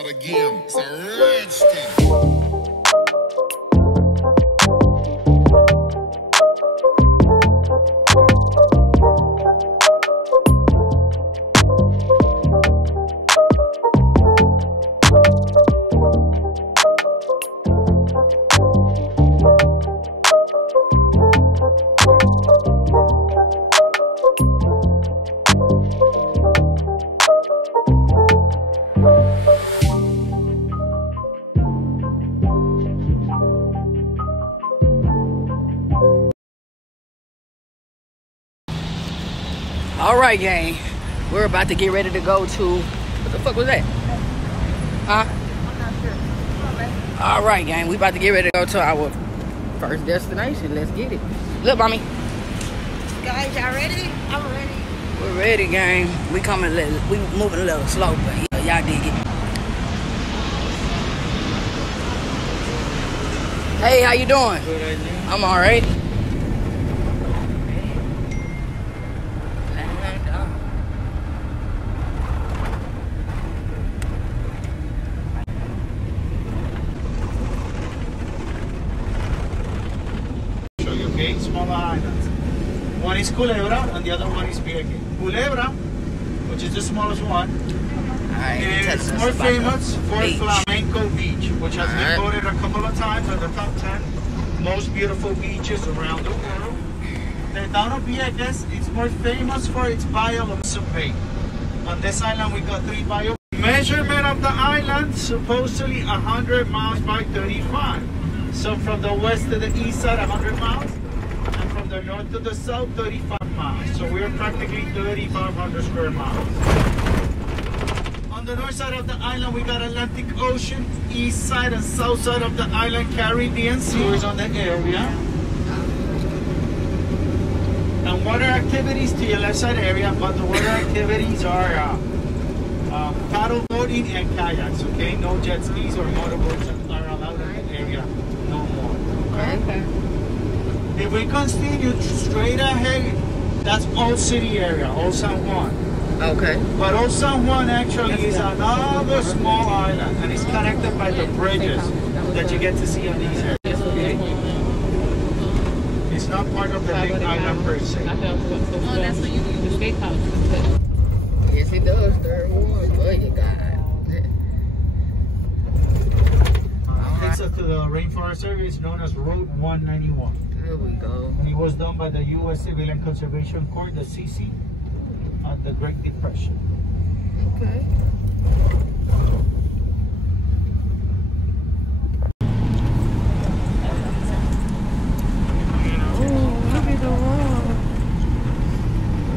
start again. It's a red skin. All right, gang. We're about to get ready to go to, what the fuck was that? Huh? I'm not sure. Come on, man. All right, gang. We about to get ready to go to our first destination. Let's get it. Look, mommy. Guys, y'all ready? I'm ready. We're ready, gang. We coming, we moving a little slow, but y'all dig it. Hey, how you doing? Good, I'm all right. Okay, smaller islands. One is Culebra and the other one is Vieques. Culebra, which is the smallest one, is more famous for Flamenco Beach, which has been voted a couple of times in the top 10 most beautiful beaches around the world. The town of Vieques is more famous for its bioluminescent bay. On this island we got 3 bio. Measurement of the island, supposedly 100 miles by 35. So from the west to the east side, 100 miles. And from the north to the south, 35 miles. So we're practically 3,500 square miles. On the north side of the island, we got Atlantic Ocean. East side and south side of the island, Caribbean Sea is on the area. And water activities to your left side area, but the water activities are paddle boating and kayaks, okay? No jet skis or motorboats are allowed in the area no more. Okay. If we continue straight ahead, that's Old City area, Old San Juan. Okay. But Old San Juan actually is another small island, and it's connected by the bridges that you get to see on these areas. Okay? It's not part of the big island per se. Oh, that's when you use the skate house. Yes, it does. Third one. Oh, you got Takes us to the Rainforest area. It's known as Road 191. There we go. And it was done by the U.S. Civilian Conservation Corps, the CC, at the Great Depression. Okay. Look at the road.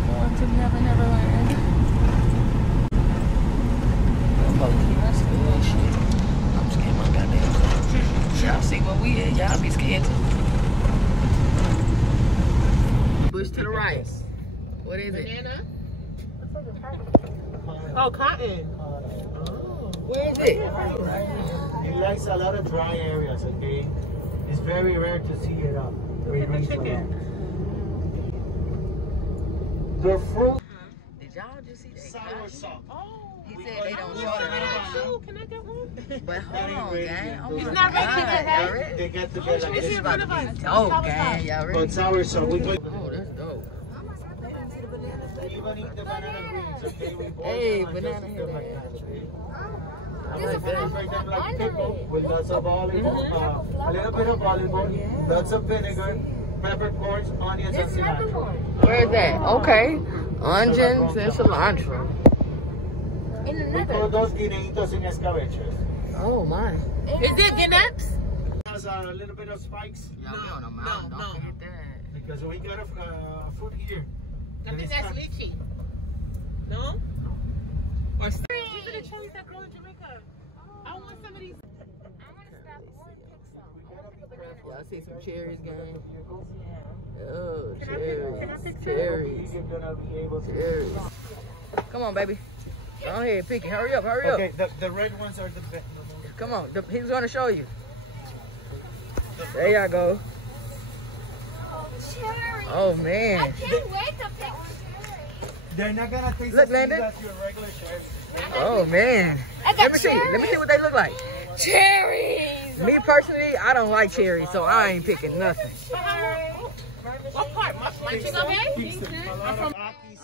Going to Never Never Land. That's good shit. I'm scared my goddamn self. Y'all see what we at? Y'all be scared too. Bush to the right. What is it? Banana? Oh, cotton. Where is it? It likes a lot of dry areas, okay? It's very rare to see it up. Look at the chicken. The fruit. Did y'all just see that? Sour salt. Oh. He said they don't Can want I get one? But hold on, gang. Oh It's my not red God, chicken, y'all hey? ready? They get together like It's this. in front of us. Oh, gang, y'all ready? But sour salt. We put Oh, that's dope. even eat the banana greens, okay? We boil Hey, them and banana just eat them head. like that, okay? I And like like that. break them like pickle with lots of olive oil, a little bit of olive oil, lots of vinegar, peppercorns, onions, and cilantro. Where's that? Okay. Onions and cilantro. We call those guineitos in escabeches. Oh, my. Is it Guinness? It has a little bit of spikes Y'all be on a mountain. no. Don't forget that. because we got a fruit here. I that think is that's kind- lychee. No? Or these are the cherries that grow in Jamaica. I want some of these. Y'all see some cherries, gang? Oh, Can I cherries. pick some? Cherries. You're gonna be able to. Cherries. Come on, baby. Go ahead, pick it. Hurry up, hurry up. Okay, the red ones are the best. Come on. He's going to show you. There y'all go. Cherry. Oh, man. I can't wait to pick cherry. They're not gonna taste Look, as sweet Landon. as your regular cherries. Oh man. Let me see what they look like. Cherries. Me personally, I don't like cherries, so I ain't picking nothing. What part? Munchies okay?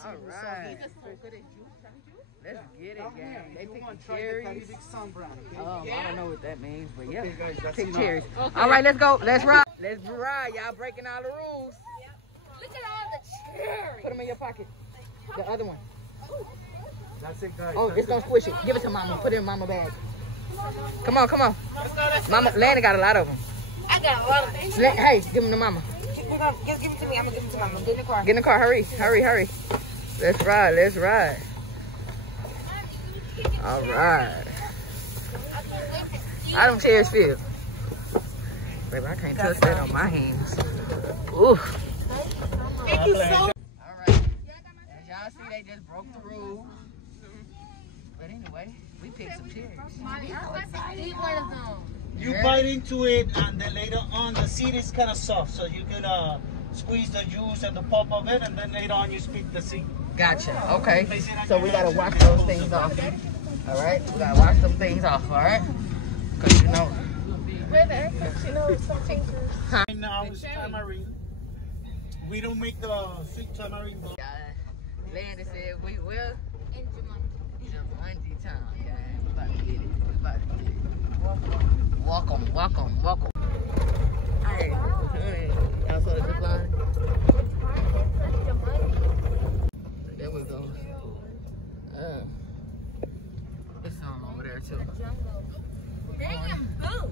All right. Let's get it, gang. They pick cherries. I don't know what that means, but yeah, pick cherries. Okay. All right, let's go. Let's ride. Let's ride. Y'all breaking all the rules. Look at all the cherries. Put them in your pocket. The other one. That's it, guys. Oh, it's gonna squish it. Give it to mama. Put it in mama bag. Come on, come on. Mama, Landon got a lot of them. I got a lot of things. Hey, give them to mama. Just give it to me. I'm gonna give it to mama. Get in the car. Get in the car. Hurry, hurry, hurry. Let's ride. Let's ride. All right. How them chairs feel? Baby, I can't touch that on my hands. Ooh. Thank you so much. All right. As y'all see, they just broke the rules. But anyway, we picked some cherries. You bite into it, and then later on, the seed is kind of soft, so you can squeeze the juice and the pulp of it, and then later on, you spit the seed. Gotcha. Okay. So we gotta wash those things off. All right. We gotta wash them things off. All right. Cause you know. Right now is tamarind. We don't make the sweet tamarind. Landon said we will. In Jumanji time, guys. We about to get it. We about to get it. Welcome, welcome, welcome. Hey, y'all saw the zip line? There we go. It's on over there too. Bamboo.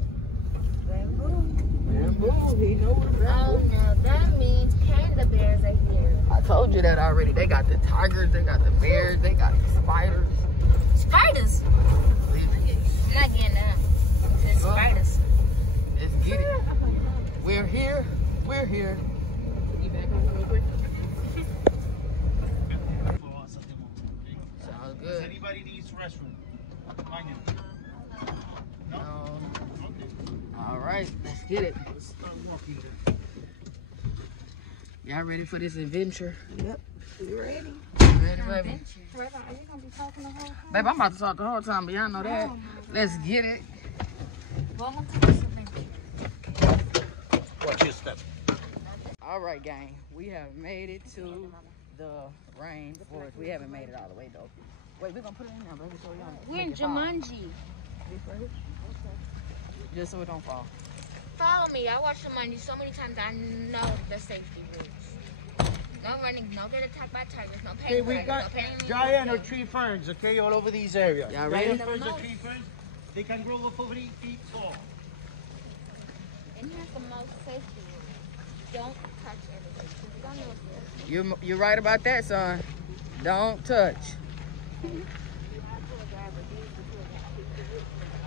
Bamboo, he knows bamboo. Oh no, that means panda bears are here. I told you that already. They got the tigers, they got the bears, they got the spiders. Spiders? I'm not getting that. It's spiders. Let's get it. We're here. We're here. You back over real quick? Sounds Does good. anybody needs restroom? No? Okay. All right, let's get it. Let's start walking then. Y'all ready for this adventure? Yep. You ready? Ready, baby? Are you gonna be talking the whole time? Babe, I'm about to talk the whole time, but y'all know that. Let's get it. Well, I'm gonna tell you something. Watch your step. All right, gang. We have made it to the rainforest. We haven't made it all the way, though. Wait, we're gonna put it in there, baby, so y'all We're in Jumanji. Just so it don't fall. Follow me. I watched Jumanji so many times. I know the safety rules. No running. No get attacked by tigers. No Okay, pain. we got giant or tree ferns, okay, all over these areas. Y'all ready? Giant ferns or tree ferns, they can grow up over 8 feet tall. And here's the most safety rules. Don't touch everything. You don't know what's You're right about that, son. Don't touch.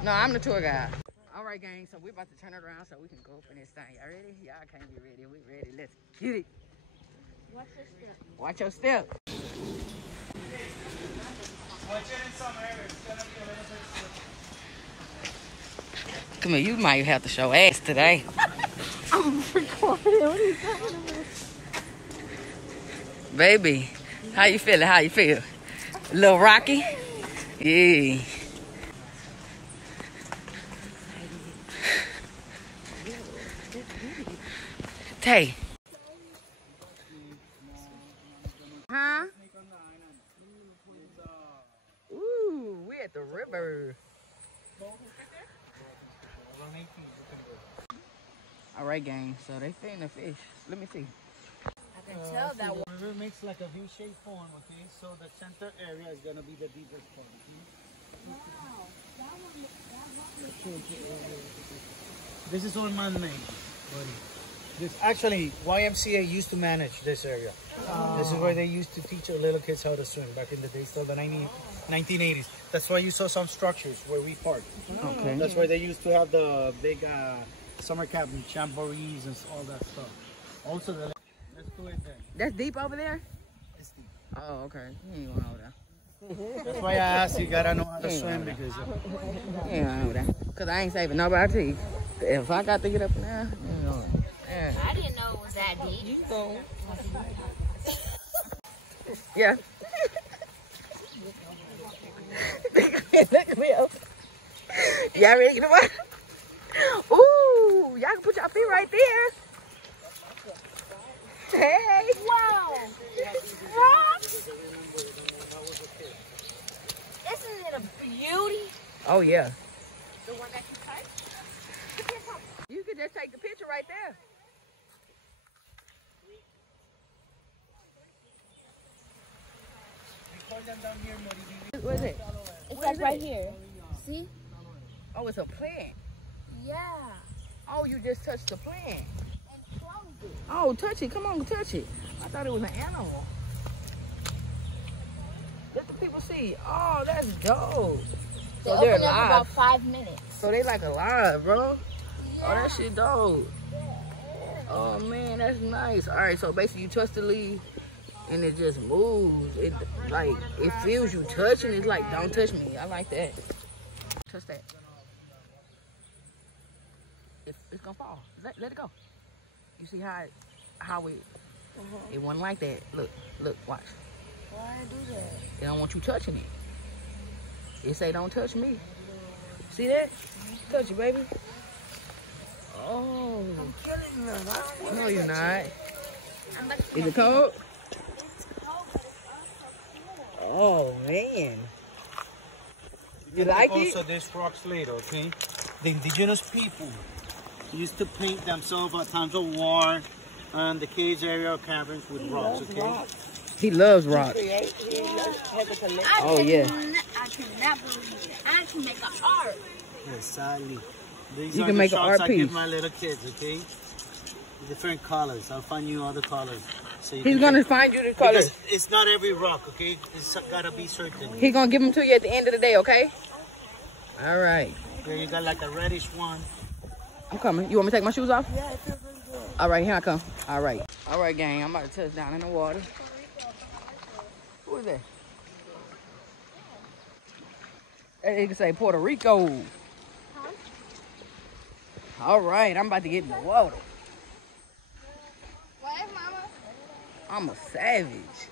No, I'm the tour guide. All right, gang, so we're about to turn it around so we can go up in this thing. Y'all ready? Y'all can't get ready. We ready. Let's get it. Watch your step. Watch your step. Watch it in some areas. It's gonna be a little bit Come here, you might have to show ass today. I'm recording. What are you talking about? Baby, how you feeling? How you feel? A little rocky? Yeah. Tay. Huh? Ooh, we at the river. All right, gang. So they feeding the fish. Let me see. I can tell that one. The river makes like a V-shaped form, okay? So the center area is gonna be the deepest part, okay? This is all man-made, buddy. This actually YMCA used to manage this area. This is where they used to teach little kids how to swim back in the days, till the 1980s. That's why you saw some structures where we parked. Okay. That's where they used to have the big summer camp, jamborees and all that stuff. Also, let's do it then. That's deep over there? It's deep. Oh, okay. You ain't going over there. That's why I asked you, gotta know how to swim because. Yeah, over there. Because I ain't saving nobody teeth. If I got to get up in there, you know. Yeah. I didn't know it was that deep. You go. Yeah. Look at me. Y'all ready to get the water? Ooh, y'all can put your feet right there. Hey. Wow. Rocks. Isn't it a beauty? Oh, yeah. The one that you touch? You can just take the picture right there. What is it? It's like right here. See? Oh, it's a plant. Yeah. Oh, you just touched the plant. And close it. Oh, touch it. Come on, touch it. I thought it was an animal. Let the people see. Oh, that's dope. They So they're open up alive. about 5 minutes. So they like alive, bro. Yeah. Oh, that shit dope. Oh, man, that's nice. All right, so basically you touch the leaf and it just moves. It like, it feels you touching. It's like, don't touch me. I like that. Touch that. It's gonna fall. Let it go. You see how it wasn't like that. Look, watch. Why do that? They don't want you touching it. It say don't touch me. See that? Touch it, baby. Oh. I'm killing them. I don't want No, you're not. to. Is it cold? It's cold, but it's also cool. Oh, man. You like it? Also, this rock slate, okay? The indigenous people used to paint themselves at times of war and the caves area of caverns with rocks, okay? He loves rocks. Oh, yeah. I cannot believe it. I can make an art. Yes, sadly. These You are can the make an shots art I piece. give my little kids, okay? Different colors. I'll find you other colors. So you He's can going to pick. find you the colors. Because it's not every rock, okay? It's gotta be certain. He's going to give them to you at the end of the day, okay? All right. There you got like a reddish one. I'm coming. You want me to take my shoes off? Yeah, it feels really good. All right, here I come. All right. All right, gang. I'm about to touch down in the water. Who is that? It can say Puerto Rico. Huh? All right, I'm about to get in the water. What is mama? I'm a savage.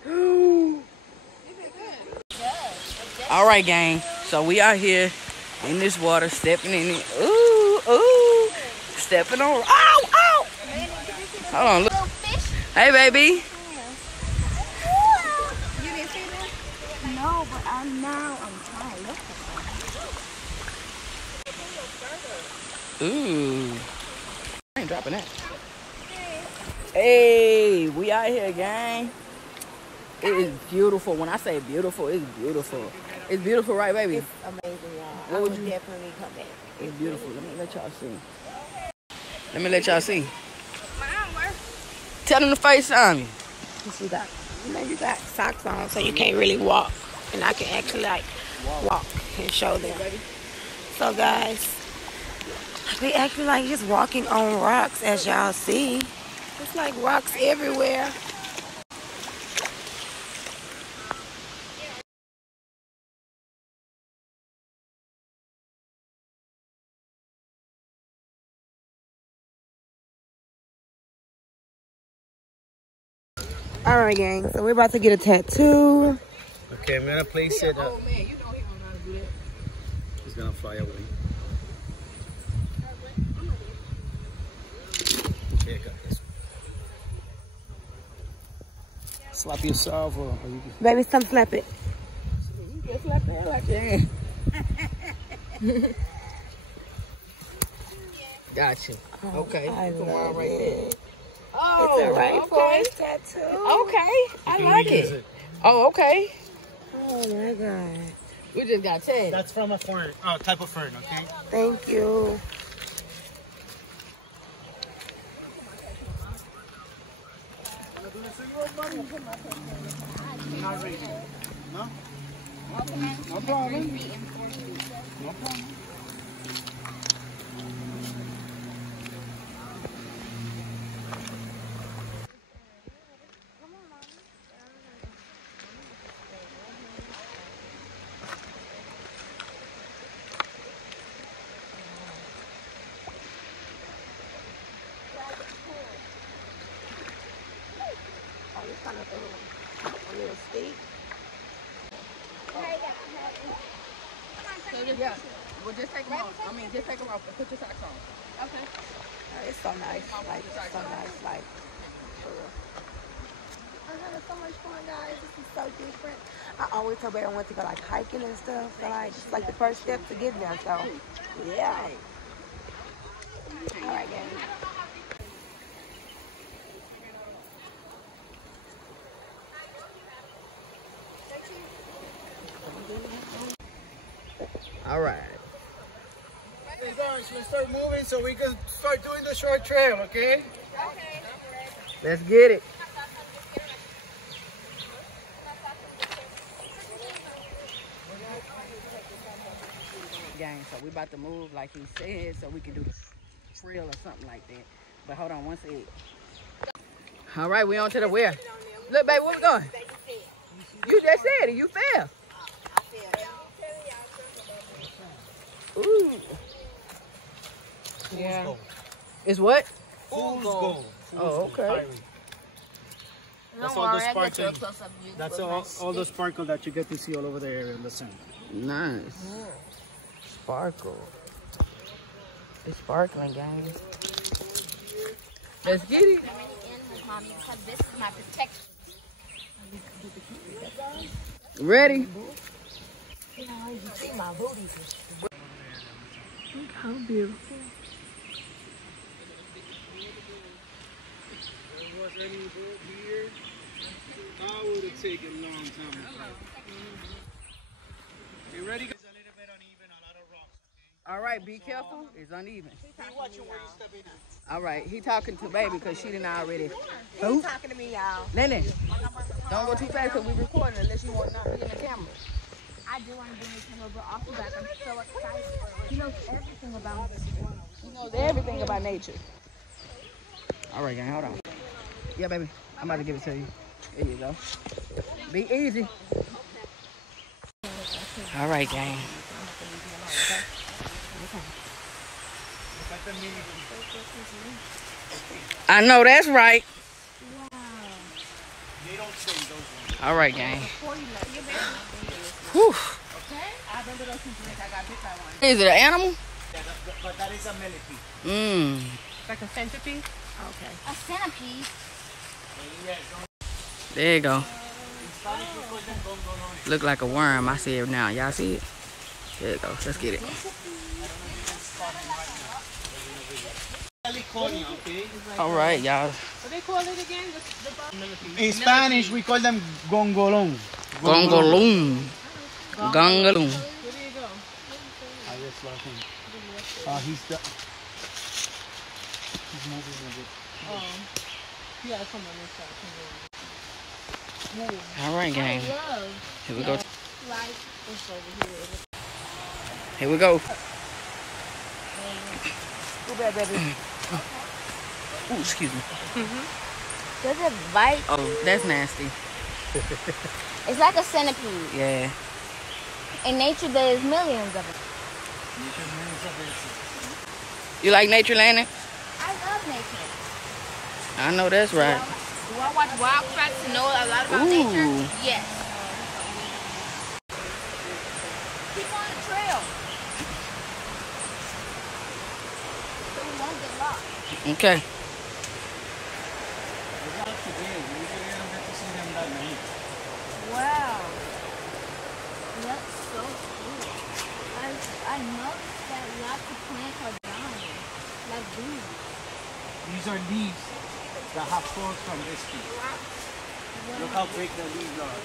All right, gang. So we out here in this water, stepping in it. Ooh, ooh. Stepping on. Ow, ow. Hold on, look. Little fish? Hey, baby. You didn't see that? No, but I'm trying to look for Ooh. I ain't dropping that. Hey, we out here, gang. It is beautiful. When I say beautiful, it's beautiful. It's beautiful, right, baby? It's amazing, y'all. What I would would you- definitely come back. It's beautiful. Let me let y'all see. Let me let y'all see. Tell them to FaceTime you. You got socks on, so you can't really walk. And I can actually like walk and show them. So guys, we actually like just walking on rocks, as y'all see. It's like rocks everywhere. All right, gang. So we're about to get a tattoo. Okay, I'm gonna place it. Oh, man, you know he don't know how to do that. He's gonna fly away. Okay, got this. Slap yourself, or you can. Baby, come slap it. You just slap the hell out your hand. Gotcha. Okay. I Put one love right there. it. Oh, It's a rainforest tattoo. Okay. I like it. Oh, okay. Oh my god. We just got tagged. That's from a fern, type of fern, okay? Thank you. Not ready. No? No problem. No problem. A little steep. Yeah. Well, just take them off. I mean, just take them off and put your socks on. Okay. It's so nice. Like, so nice. Like, for real. I'm having so much fun, guys. This is so different. I always tell everyone to go like hiking and stuff. So like, it's like the first step to get there. So, yeah. All right, guys. All right. Hey guys, let's start moving so we can start doing the short trail, okay? Okay. Let's get it. Gang, so we about to move like he said so we can do the trail or something like that. But hold on one second. All right, we on to the where? Look, baby, where we going? You just said it. You fell. Ooh. Yeah. It's what? Fool's gold. Oh, okay. That's all the sparkling. That's all the sparkle that you get to see all over the area in the sun. Nice. Sparkle. It's sparkling, gang. Let's get it. Mommy, because this is my protection. Ready? You see my booty. Look how beautiful. If there was any boat here, I would have taken a long time. You ready? It's a little bit uneven, a lot of rocks. All right, be careful. It's uneven. Be watching where you step in. All right, he talking to baby because she didn't already. He's talking to me, y'all. Nene, don't go too fast because we're recording unless you want not to be in the camera. I do want to bring the camera, but off the back, I'm so excited. He knows everything about this. He knows everything about nature. All right, gang, hold on. Yeah, baby, I'm about to give it to you. There you go. Be easy. All right, gang. I know that's right. All right, gang. Whew. Is it an animal? Yeah, but that is a millipede. Mmm. Like a centipede? Okay. A centipede? There you go. Look like a worm. I see it now. Y'all see it? There you go. Let's get it. All right, y'all. What they call it again? In Spanish, we call them gongolon. Gongoloon. Gongoloon. Where do you go? I just love him. He's moving a bit. Yeah, come on this side. All right, gang. Here we go. Like, it's over here. Here we go. Too bad, baby. Ooh, excuse me. Does it bite? Oh, that's nasty. It's like a centipede. Yeah. In nature, there's millions of them. You like nature, Landon? I love nature. I know that's right. Do I watch Wild Tracks to know a lot about Ooh. nature? Yes. Keep on the trail. So we won't get lost. Okay. Wow. That's so cool. I noticed that lots of plants are dying. Like these. These are leaves that have fallen from this tree. Look how big the leaves are.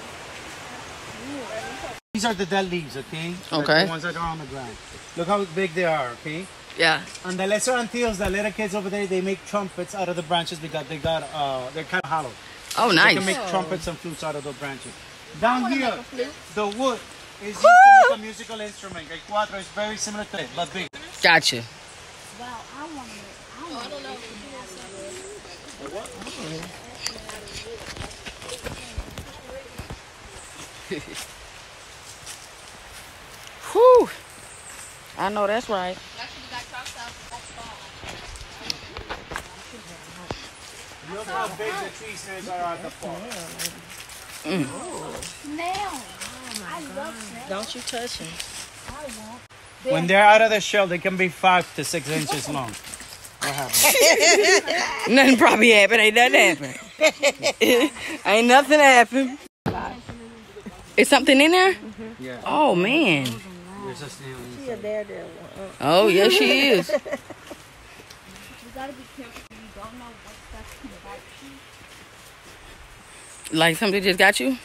These are the dead leaves, okay? Like Okay. the ones that are on the ground. Look how big they are, okay? Yeah. On the lesser Antilles, the little kids over there, they make trumpets out of the branches because they're kind of hollow. Oh, They nice. can make trumpets and flutes out of those branches. Down here, the wood is used to make a musical instrument. El cuatro is very similar to it, but big. Gotcha. Wow, I want to. I don't know. Whew. I know that's right. Look how big the tree snails are at the fall. Snails. I love snails. Don't you touch him. I won't. When they're out of the shell, they can be 5 to 6 inches long. What happened? Nothing probably happened. Ain't nothing happened. Ain't nothing happened. Is something in there? Yeah. Oh, man. There's a snail She a daredevil. Oh, yes, she is. You gotta be careful. You don't know what stuff can bite you. Like something just got you? No,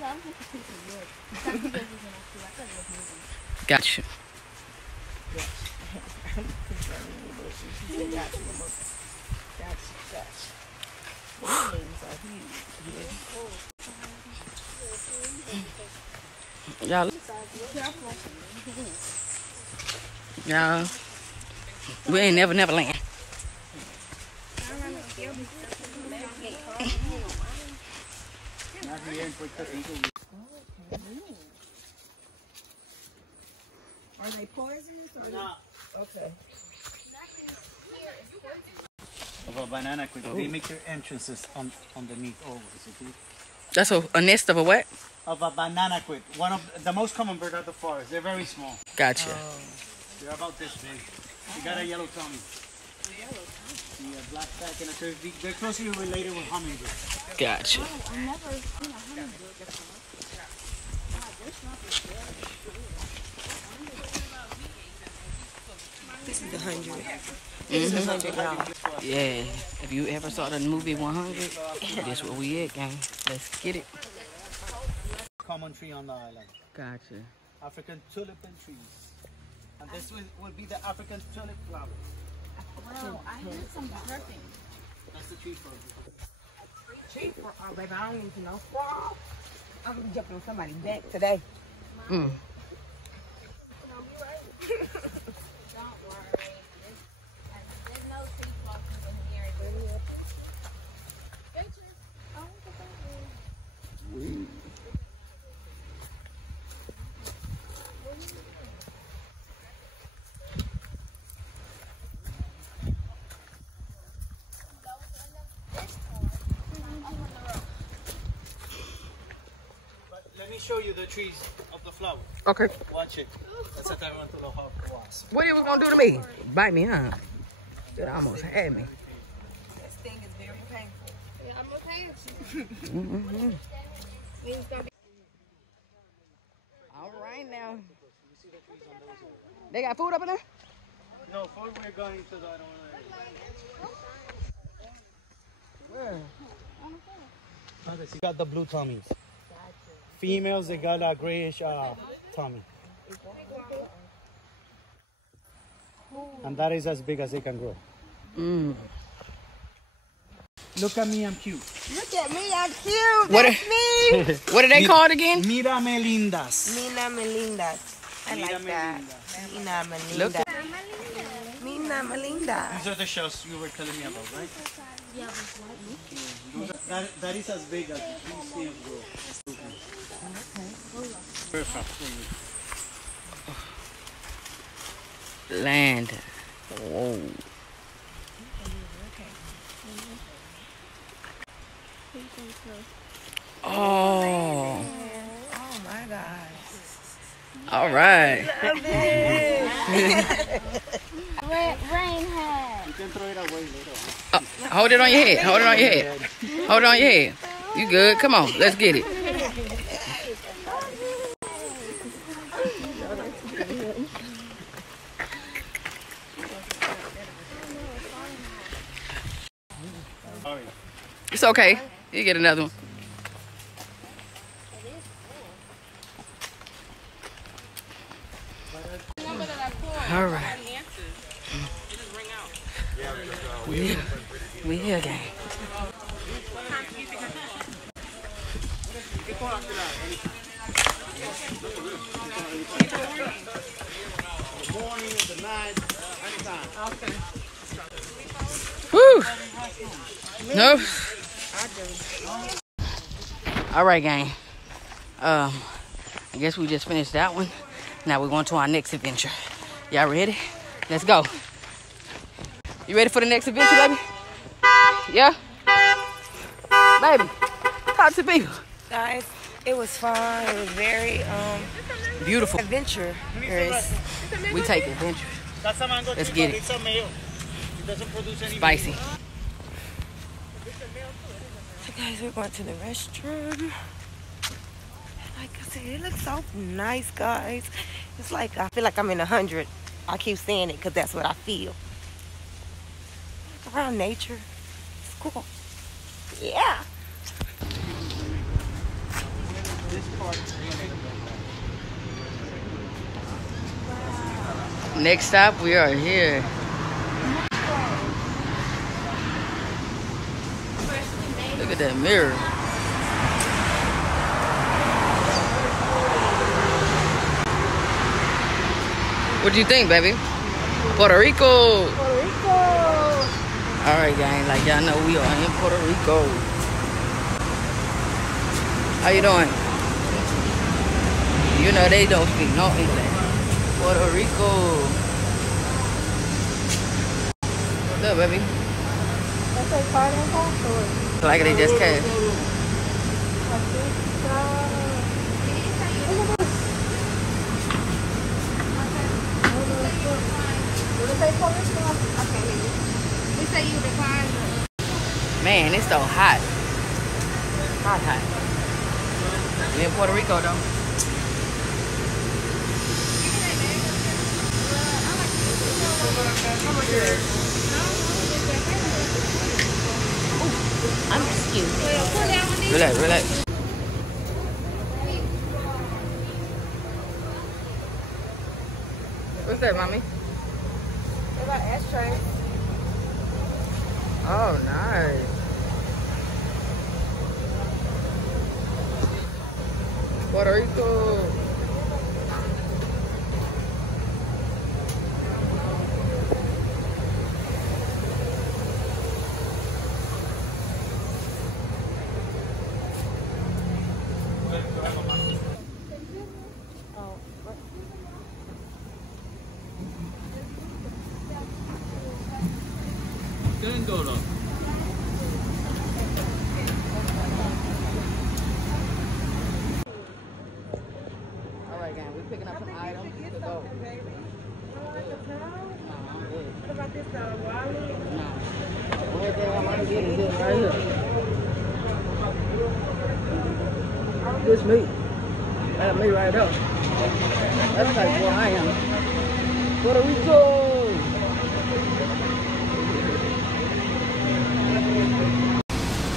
that was just a piece of wood. Something that was in a shoe. I thought it was moving. Got you. Y'all, we ain't never land. Are they poisonous or No. okay? Of a banana quid. They make their entrances underneath always, okay? That's a nest of a what? Of a banana quid. One of the most common bird of the forest. They're very small. Gotcha. They're about this big. They got a yellow tummy. Yeah, black back and a curved. They're closely related with hummingbirds. Gotcha. I never seen a hummingbird before. This is the 100. This is $100. Yeah. If you ever saw the movie 100, that's where we at, gang. Let's get it. Common tree on the island. Gotcha. African tulip trees. And this will be the African tulip flower. Wow, I heard some chirping. That's the tree for Cheaper. Oh, baby, I don't need to know. I'm gonna jump on somebody's back today. Mm. Don't worry. There's no tree blossoms in here. Oh, look at that. Let me show you the trees of the flower. Okay. Watch it. That's what I want to know how it was. What you was gonna do to me? Bite me, huh? That almost had me. This thing is very painful. Yeah, I'm okay with you. All right now. They got food up in there? No, before we're going to the other one. Where? You got the blue tummies. Females, they got a grayish tummy. And that is as big as they can grow. Mm. Look at me, I'm cute. Look at me, I'm cute. What That's me. What are they called again? Mírame lindas. Mina Melinda. I like that. Mina Look Melinda. Mina Melinda. These are the shells you were telling me about, right? Yeah, but what? That is as big as these snails grow. Perfect. Land. Whoa. Oh. Oh my God. All right. Love it. Rain hat. You can throw it away later. Hold it on your head. Hold it on your head. Hold it on your head. You good? Come on. Let's get it. It's okay. You get another one. All right. We here, gang. Woo! No. All right, gang. I guess we just finished that one. Now we're going to our next adventure. Y'all ready? Let's go. You ready for the next adventure, baby? Yeah? Baby, talk to people. Guys, It was fun. It was very Beautiful. adventurous. We take adventures. That's a mango. Let's get it. It's a male. It doesn't produce any. Spicy. So guys, we're going to the restroom. Like I said, it looks so nice, guys. It's like, I feel like I'm in 100. I keep saying it because that's what I feel. Around nature. It's cool. Yeah. Next stop, we are here. Look at that mirror. What do you think, baby? Puerto Rico. Puerto Rico. All right, gang. Like y'all know, we are in Puerto Rico. How you doing? You know they don't speak no English. Puerto Rico. Look, baby. That's a card and passport. Like they just came. Man, it's so hot. Hot. We in Puerto Rico though. I'm excused. Relax. What's that, mommy? What about ashtray? Oh, nice. Puerto Rico. Alright, gang, we're picking up some items to go. What about this wallet? The only thing I'm gonna get is this right here. This meat. That's me right up. That's like where I am. Puerto Rico!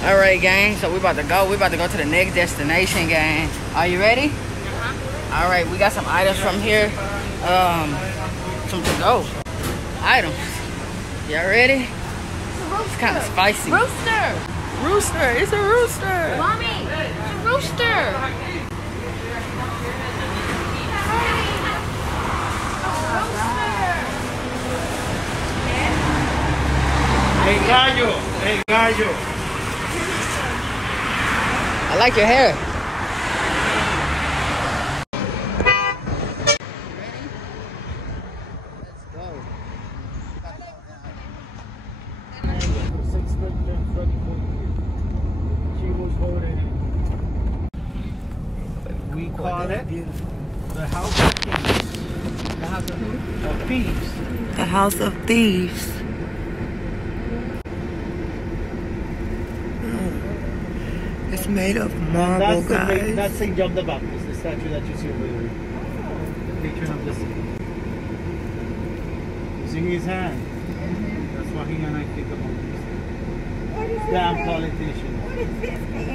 Alright, gang, so we about to go. We about to go to the next destination, gang. Are you ready? Alright, we got some items from here. Some to go items. Y'all ready? It's kind of spicy. Rooster. Rooster, it's a rooster. Mommy, it's a rooster. El gallo. I like your hair. We call it the House of Thieves. The House of Thieves. The House of Thieves. It's made of marble, guys. That's St. John the Baptist, the statue that you see over there. The patron of the city. You see his hand? That's what he and I think about this. Damn politician. What is this, man?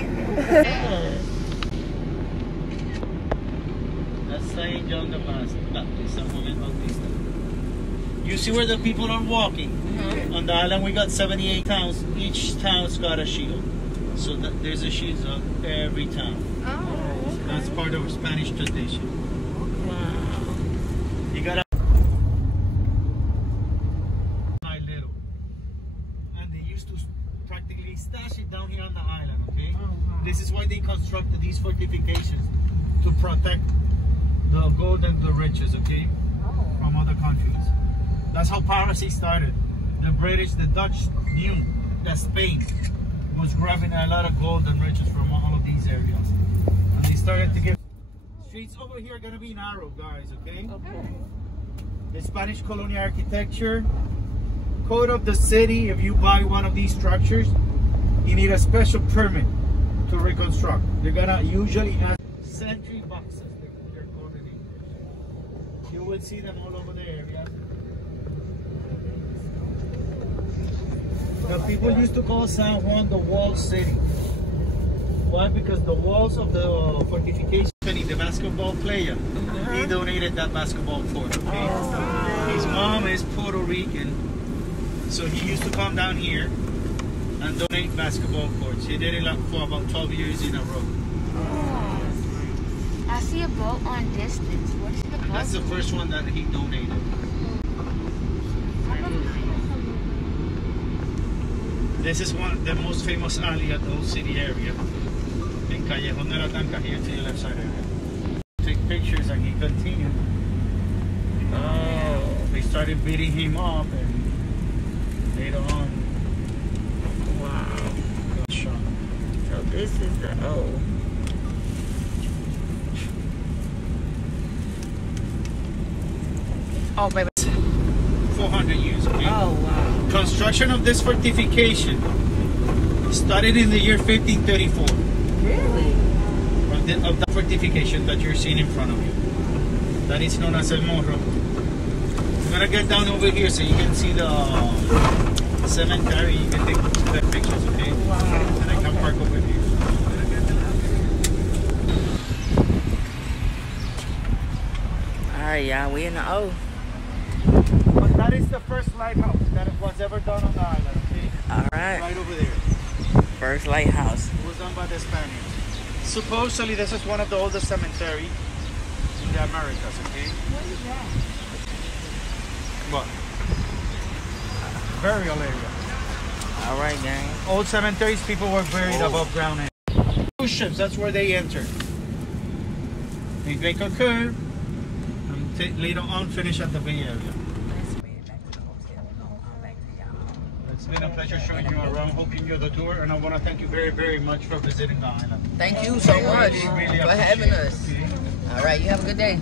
That's St. John the Baptist, San Juan Bautista. You see where the people are walking? On the island we got 78 towns. Each town's got a shield. So that there's a shield on every town. Oh, okay. That's part of Spanish tradition. Wow. You gotta little. And they used to practically stash it down here on the island, okay? Oh, wow. This is why they constructed these fortifications, to protect the gold and the riches, okay? From other countries. That's how piracy started. The British, the Dutch knew that Spain was grabbing a lot of gold and riches from all of these areas. They started to get streets over here are gonna be narrow, guys. Okay. Okay. The Spanish colonial architecture, code of the city. If you buy one of these structures, you need a special permit to reconstruct. They're gonna usually ask sentry boxes. They're called in English. You will see them all over the area. Now, people used to call San Juan the wall city. Why? Because the walls of the fortification, the basketball player, he donated that basketball court. Okay, his mom is Puerto Rican, so he used to come down here and donate basketball courts. He did it for about 12 years in a row. I see a boat on distance. What's the boat? That's the first one that he donated. This is one the most famous alley at the whole city area. In Callejón de la Tanca, here to the left side area. Take pictures and he continued. They started beating him up and later on. Wow. Got shot. So this is the Oh, baby. 400 years. Okay? Oh, wow. Construction of this fortification started in the year 1534. Really? Of the fortification that you're seeing in front of you. That is known as El Morro. I'm gonna get down over here so you can see the cemetery. You can take the pictures, okay? Wow. And I can park over here. Alright, y'all, we in the O. But that is the first lighthouse that was ever done on the island, okay? Alright. Right over there. First lighthouse. It was done by the Spaniards. Supposedly, this is one of the oldest cemeteries in the Americas, okay? What is that? What? Burial area. Alright, gang. Old cemeteries, people were buried above ground. Cruise ships, that's where they entered. They make a curve and later on finish at the Bay Area. It's been a pleasure showing you around, hope you enjoy the tour, and I want to thank you very, very much for visiting the island. Thank you so much Really for having appreciate it, us. okay? Alright, you have a good day.